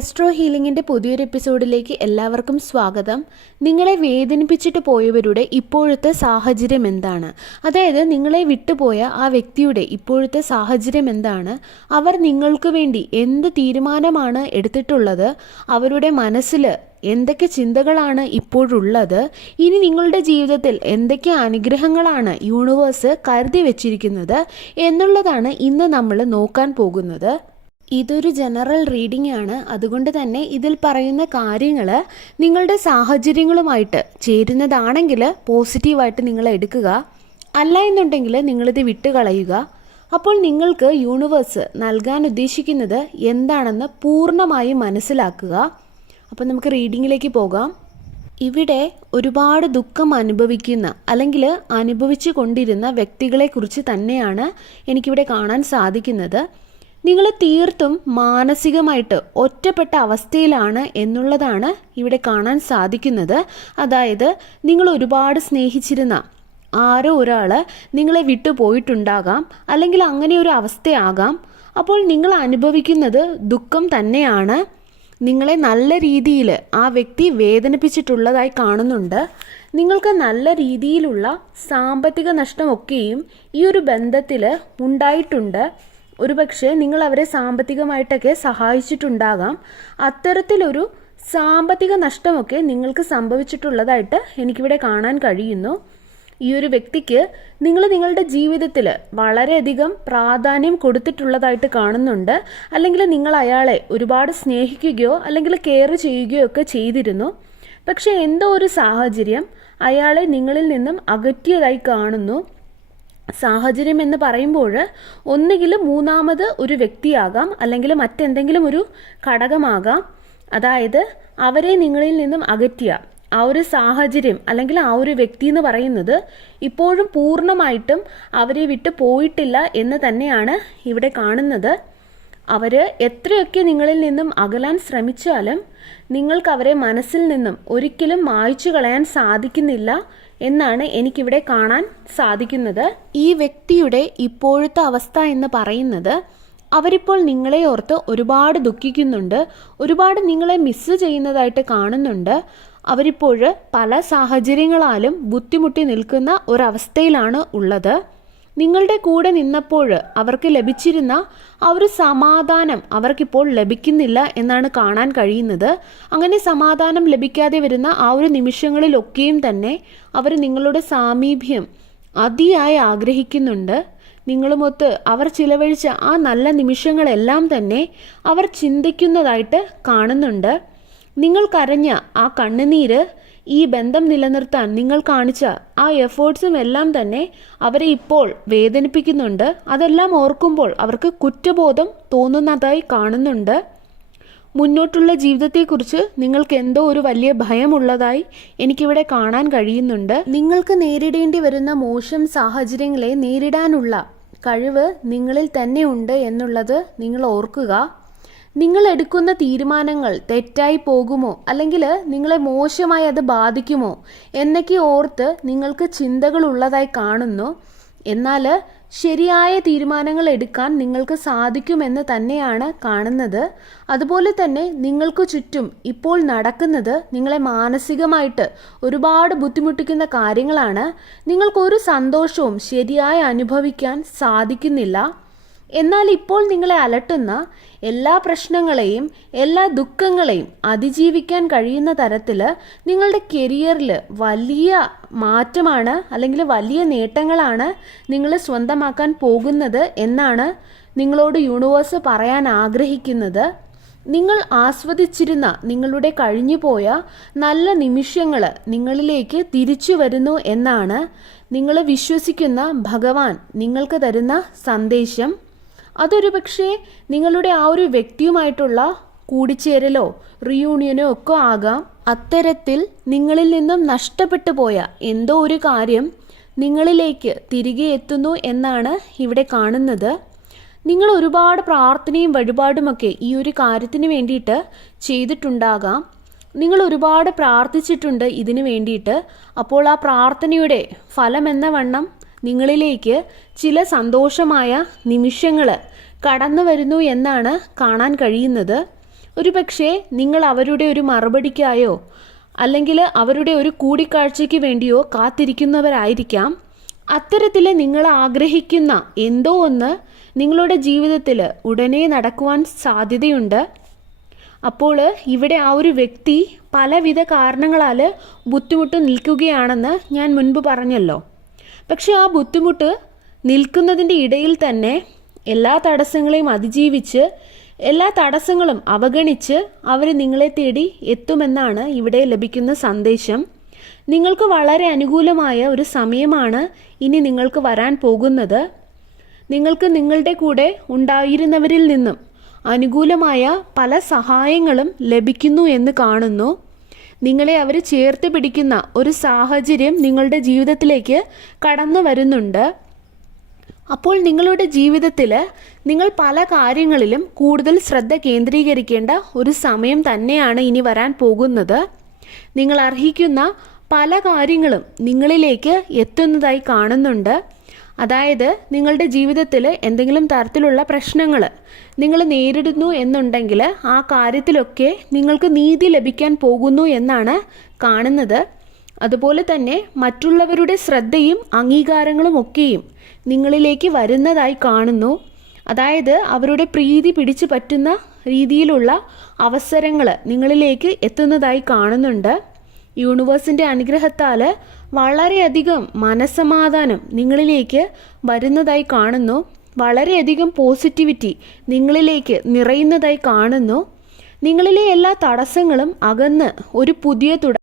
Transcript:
Maestro ഹീലിംഗിന്റെ പുതിയൊരു എപ്പിസോഡിലേക്ക് എല്ലാവർക്കും സ്വാഗതം. നിങ്ങളെ വേദനിപ്പിച്ചിട്ട് പോയവരുടെ ഇപ്പോഴത്തെ സാഹചര്യം എന്താണ്? അതായത് നിങ്ങളെ വിട്ടുപോയ ആ വ്യക്തിയുടെ ഇപ്പോഴത്തെ സാഹചര്യം എന്താണ്? അവർ നിങ്ങൾക്ക് വേണ്ടി എന്ത് തീരുമാനമാണ് എടുത്തിട്ടുള്ളത്? അവരുടെ മനസ്സിൽ എന്തൊക്കെ ചിന്തകളാണ് ഇപ്പോഴുള്ളത്? ഇനി നിങ്ങളുടെ ജീവിതത്തിൽ എന്തൊക്കെ അനുഗ്രഹങ്ങളാണ് യൂണിവേഴ്സ് കരുതി വച്ചിരിക്കുന്നത് എന്നുള്ളതാണ് ഇന്ന് നമ്മൾ നോക്കാൻ പോകുന്നത്. ഇതൊരു ജനറൽ റീഡിംഗ് ആണ് അതുകൊണ്ട് തന്നെ ഇതിൽ പറയുന്ന കാര്യങ്ങൾ നിങ്ങളുടെ സാഹചര്യങ്ങളുമായിട്ട് ചേരുന്നതാണെങ്കിൽ പോസിറ്റീവായിട്ട് നിങ്ങൾ എടുക്കുക. അല്ല എന്നുണ്ടെങ്കിൽ നിങ്ങളിത് വിട്ടുകളയുക. അപ്പോൾ നിങ്ങൾക്ക് യൂണിവേഴ്സ് നൽകാൻ ഉദ്ദേശിക്കുന്നത് എന്താണെന്ന് പൂർണമായും മനസ്സിലാക്കുക. അപ്പോൾ നമുക്ക് റീഡിങ്ങിലേക്ക് പോകാം. ഇവിടെ ഒരുപാട് ദുഃഖം അനുഭവിക്കുന്ന അല്ലെങ്കിൽ അനുഭവിച്ചു കൊണ്ടിരുന്ന വ്യക്തികളെക്കുറിച്ച് തന്നെയാണ് എനിക്കിവിടെ കാണാൻ സാധിക്കുന്നത്. നിങ്ങൾ തീർത്തും മാനസികമായിട്ട് ഒറ്റപ്പെട്ട അവസ്ഥയിലാണ് എന്നുള്ളതാണ് ഇവിടെ കാണാൻ സാധിക്കുന്നത്. അതായത് നിങ്ങൾ ഒരുപാട് സ്നേഹിച്ചിരുന്ന ആരോ ഒരാൾ നിങ്ങളെ വിട്ടു പോയിട്ടുണ്ടാകാം അല്ലെങ്കിൽ അങ്ങനെ ഒരു അവസ്ഥയാകാം. അപ്പോൾ നിങ്ങൾ അനുഭവിക്കുന്നത് ദുഃഖം തന്നെയാണ്. നിങ്ങളെ നല്ല രീതിയിൽ ആ വ്യക്തി വേദനിപ്പിച്ചിട്ടുള്ളതായി കാണുന്നുണ്ട്. നിങ്ങൾക്ക് നല്ല രീതിയിലുള്ള സാമ്പത്തിക നഷ്ടമൊക്കെയും ഈ ഒരു ബന്ധത്തിൽ ഉണ്ടായിട്ടുണ്ട്. ഒരുപക്ഷെ നിങ്ങൾ അവരെ സാമ്പത്തികമായിട്ടൊക്കെ സഹായിച്ചിട്ടുണ്ടാകാം. അത്തരത്തിലൊരു സാമ്പത്തിക നഷ്ടമൊക്കെ നിങ്ങൾക്ക് സംഭവിച്ചിട്ടുള്ളതായിട്ട് എനിക്കിവിടെ കാണാൻ കഴിയുന്നു. ഈ ഒരു വ്യക്തിക്ക് നിങ്ങൾ നിങ്ങളുടെ ജീവിതത്തിൽ വളരെയധികം പ്രാധാന്യം കൊടുത്തിട്ടുള്ളതായിട്ട് കാണുന്നുണ്ട്. അല്ലെങ്കിൽ നിങ്ങൾ അയാളെ ഒരുപാട് സ്നേഹിക്കുകയോ അല്ലെങ്കിൽ കെയർ ചെയ്യുകയോ ഒക്കെ ചെയ്തിരുന്നു. പക്ഷേ എന്തോ ഒരു സാഹചര്യം അയാളെ നിങ്ങളിൽ നിന്നും അകറ്റിയതായി കാണുന്നു. സാഹചര്യം എന്ന് പറയുമ്പോൾ ഒന്നുകിൽ മൂന്നാമത് ഒരു വ്യക്തിയാകാം അല്ലെങ്കിൽ മറ്റെന്തെങ്കിലും ഒരു ഘടകമാകാം. അതായത് അവരെ നിങ്ങളിൽ നിന്നും അകറ്റിയ ആ ഒരു സാഹചര്യം അല്ലെങ്കിൽ ആ ഒരു വ്യക്തി എന്ന് പറയുന്നത് ഇപ്പോഴും പൂർണമായിട്ടും അവരെ വിട്ട് പോയിട്ടില്ല എന്ന് തന്നെയാണ് ഇവിടെ കാണുന്നത്. അവർ എത്രയൊക്കെ നിങ്ങളിൽ നിന്നും അകലാൻ ശ്രമിച്ചാലും നിങ്ങൾക്ക് അവരെ മനസ്സിൽ നിന്നും ഒരിക്കലും മായ്ച്ചു കളയാൻ സാധിക്കുന്നില്ല എന്നാണ് എനിക്കിവിടെ കാണാൻ സാധിക്കുന്നത്. ഈ വ്യക്തിയുടെ ഇപ്പോഴത്തെ അവസ്ഥ എന്ന് പറയുന്നത് അവരിപ്പോൾ നിങ്ങളെ ഓർത്ത് ഒരുപാട് ദുഃഖിക്കുന്നുണ്ട് ഒരുപാട് നിങ്ങളെ മിസ്സ് ചെയ്യുന്നതായിട്ട് കാണുന്നുണ്ട്. അവരിപ്പോൾ പല സാഹചര്യങ്ങളാലും ബുദ്ധിമുട്ടി നിൽക്കുന്ന ഒരവസ്ഥയിലാണ് ഉള്ളത്. നിങ്ങളുടെ കൂടെ നിന്നപ്പോൾ അവർക്ക് ലഭിച്ചിരുന്ന ആ ഒരു സമാധാനം അവർക്കിപ്പോൾ ലഭിക്കുന്നില്ല എന്നാണ് കാണാൻ കഴിയുന്നത്. അങ്ങനെ സമാധാനം ലഭിക്കാതെ വരുന്ന ആ ഒരു നിമിഷങ്ങളിലൊക്കെയും തന്നെ അവർ നിങ്ങളുടെ സാമീപ്യം അതിയായി ആഗ്രഹിക്കുന്നുണ്ട്. നിങ്ങളുമൊത്ത് അവർ ചിലവഴിച്ച ആ നല്ല നിമിഷങ്ങളെല്ലാം തന്നെ അവർ ചിന്തിക്കുന്നതായിട്ട് കാണുന്നുണ്ട്. നിങ്ങൾ കരഞ്ഞ ആ കണ്ണുനീര് ഈ ബന്ധം നിലനിർത്താൻ നിങ്ങൾ കാണിച്ച ആ എഫേർട്സും എല്ലാം തന്നെ അവരെ ഇപ്പോൾ വേദനിപ്പിക്കുന്നുണ്ട്. അതെല്ലാം ഓർക്കുമ്പോൾ അവർക്ക് കുറ്റബോധം തോന്നുന്നതായി കാണുന്നുണ്ട്. മുന്നോട്ടുള്ള ജീവിതത്തെക്കുറിച്ച് നിങ്ങൾക്ക് എന്തോ ഒരു വലിയ ഭയമുള്ളതായി എനിക്കിവിടെ കാണാൻ കഴിയുന്നുണ്ട്. നിങ്ങൾക്ക് നേരിടേണ്ടി വരുന്ന മോശം സാഹചര്യങ്ങളെ നേരിടാനുള്ള കഴിവ് നിങ്ങളിൽ തന്നെ ഉണ്ട് എന്നുള്ളത് നിങ്ങൾ ഓർക്കുക. നിങ്ങൾ എടുക്കുന്ന തീരുമാനങ്ങൾ തെറ്റായി പോകുമോ? അല്ലെങ്കിൽ നിങ്ങളെ മോശമായി അത് ബാധിക്കുമോ? എന്നൊക്കെ ഓർത്ത് നിങ്ങൾക്ക് ചിന്തകൾ ഉള്ളതായി കാണുന്നു. എന്നാൽ ശരിയായ തീരുമാനങ്ങൾ എടുക്കാൻ നിങ്ങൾക്ക് സാധിക്കുമെന്ന് തന്നെയാണ് കാണുന്നത്. അതുപോലെ തന്നെ നിങ്ങൾക്ക് ചുറ്റും ഇപ്പോൾ നടക്കുന്നത് നിങ്ങളെ മാനസികമായിട്ട് ഒരുപാട് ബുദ്ധിമുട്ടിക്കുന്ന കാര്യങ്ങളാണ്. നിങ്ങൾക്കൊരു സന്തോഷവും ശരിയായി അനുഭവിക്കാൻ സാധിക്കുന്നില്ല. എന്നാൽ ഇപ്പോൾ നിങ്ങളെ അലട്ടുന്ന എല്ലാ പ്രശ്നങ്ങളെയും എല്ലാ ദുഃഖങ്ങളെയും അതിജീവിക്കാൻ കഴിയുന്ന തരത്തിൽ നിങ്ങളുടെ കരിയറിൽ വലിയ മാറ്റമാണ് അല്ലെങ്കിൽ വലിയ നേട്ടങ്ങളാണ് നിങ്ങൾ സ്വന്തമാക്കാൻ പോകുന്നത് എന്നാണ് നിങ്ങളോട് യൂണിവേഴ്സ് പറയാൻ ആഗ്രഹിക്കുന്നത്. നിങ്ങൾ ആസ്വദിച്ചിരുന്ന നിങ്ങളുടെ കഴിഞ്ഞുപോയ നല്ല നിമിഷങ്ങൾ നിങ്ങളിലേക്ക് തിരിച്ചു വരുന്നു എന്നാണ് നിങ്ങൾ വിശ്വസിക്കുന്ന ഭഗവാൻ നിങ്ങൾക്ക് തരുന്ന സന്ദേശം. അതൊരു പക്ഷേ നിങ്ങളുടെ ആ ഒരു വ്യക്തിയുമായിട്ടുള്ള കൂടിച്ചേരലോ റിയൂണിയനോ ഒക്കെ ആകാം. അത്തരത്തിൽ നിങ്ങളിൽ നിന്നും നഷ്ടപ്പെട്ടു പോയ എന്തോ ഒരു കാര്യം നിങ്ങളിലേക്ക് തിരികെ എത്തുന്നു എന്നാണ് ഇവിടെ കാണുന്നത്. നിങ്ങൾ ഒരുപാട് പ്രാർത്ഥനയും വഴിപാടുമൊക്കെ ഈ ഒരു കാര്യത്തിന് വേണ്ടിയിട്ട് ചെയ്തിട്ടുണ്ടാകാം. നിങ്ങൾ ഒരുപാട് പ്രാർത്ഥിച്ചിട്ടുണ്ട് ഇതിനു വേണ്ടിയിട്ട്. അപ്പോൾ ആ പ്രാർത്ഥനയുടെ ഫലമെന്ന വണ്ണം നിങ്ങളിലേക്ക് ചില സന്തോഷമായ നിമിഷങ്ങൾ കടന്നു വരുന്നു എന്നാണ് കാണാൻ കഴിയുന്നത്. ഒരു പക്ഷേ നിങ്ങൾ അവരുടെ ഒരു മറുപടിക്കായോ അല്ലെങ്കിൽ അവരുടെ ഒരു കൂടിക്കാഴ്ചയ്ക്ക് വേണ്ടിയോ കാത്തിരിക്കുന്നവരായിരിക്കാം. അത്തരത്തിൽ നിങ്ങൾ ആഗ്രഹിക്കുന്ന എന്തോ ഒന്ന് നിങ്ങളുടെ ജീവിതത്തിൽ ഉടനെ നടക്കുവാൻ സാധ്യതയുണ്ട്. അപ്പോൾ ഇവിടെ ആ ഒരു വ്യക്തി പലവിധ കാരണങ്ങളാൽ ബുദ്ധിമുട്ട് നിൽക്കുകയാണെന്ന് ഞാൻ മുൻപ് പറഞ്ഞല്ലോ. പക്ഷെ ആ ബുദ്ധിമുട്ട് നിൽക്കുന്നതിന്റെ ഇടയിൽ തന്നെ എല്ലാ തടസ്സങ്ങളെയും അതിജീവിച്ച് എല്ലാ തടസ്സങ്ങളും അവഗണിച്ച് അവർ നിങ്ങളെ തേടി എത്തുമെന്നാണ് ഇവിടെ ലഭിക്കുന്ന സന്ദേശം. നിങ്ങൾക്ക് വളരെ അനുകൂലമായ ഒരു സമയമാണ് ഇനി നിങ്ങൾക്ക് വരാൻ പോകുന്നത്. നിങ്ങൾക്ക് നിങ്ങളുടെ കൂടെ ഉണ്ടായിരുന്നവരിൽ നിന്നും അനുകൂലമായ പല സഹായങ്ങളും ലഭിക്കുന്നു എന്ന് കാണുന്നു. നിങ്ങളെ അവർ ചേർത്ത് പിടിക്കുന്ന ഒരു സാഹചര്യം നിങ്ങളുടെ ജീവിതത്തിലേക്ക് കടന്നു വരുന്നുണ്ട്. അപ്പോൾ നിങ്ങളുടെ ജീവിതത്തിൽ നിങ്ങൾ പല കാര്യങ്ങളിലും കൂടുതൽ ശ്രദ്ധ കേന്ദ്രീകരിക്കേണ്ട ഒരു സമയം തന്നെയാണ് ഇനി വരാൻ പോകുന്നത്. നിങ്ങൾ അർഹിക്കുന്ന പല കാര്യങ്ങളും നിങ്ങളിലേക്ക് എത്തുന്നതായി കാണുന്നുണ്ട്. അതായത് നിങ്ങളുടെ ജീവിതത്തിൽ എന്തെങ്കിലും തരത്തിലുള്ള പ്രശ്നങ്ങൾ നിങ്ങൾ നേരിടുന്നു എന്നുണ്ടെങ്കിൽ ആ കാര്യത്തിലൊക്കെ നിങ്ങൾക്ക് നീതി ലഭിക്കാൻ പോകുന്നു എന്നാണ് കാണുന്നത്. അതുപോലെ തന്നെ മറ്റുള്ളവരുടെ ശ്രദ്ധയും അംഗീകാരങ്ങളും ഒക്കെയും നിങ്ങളിലേക്ക് വരുന്നതായി കാണുന്നു. അതായത് അവരുടെ പ്രീതി പിടിച്ചു പറ്റുന്ന രീതിയിലുള്ള അവസരങ്ങൾ നിങ്ങളിലേക്ക് എത്തുന്നതായി കാണുന്നുണ്ട്. യൂണിവേഴ്സിന്റെ അനുഗ്രഹത്താൽ വളരെയധികം മനസമാധാനം നിങ്ങളിലേക്ക് വരുന്നതായി കാണുന്നു. വളരെയധികം പോസിറ്റിവിറ്റി നിങ്ങളിലേക്ക് നിറയുന്നതായി കാണുന്നു. നിങ്ങളിലെ എല്ലാ തടസ്സങ്ങളും അകന്ന് ഒരു പുതിയ തുട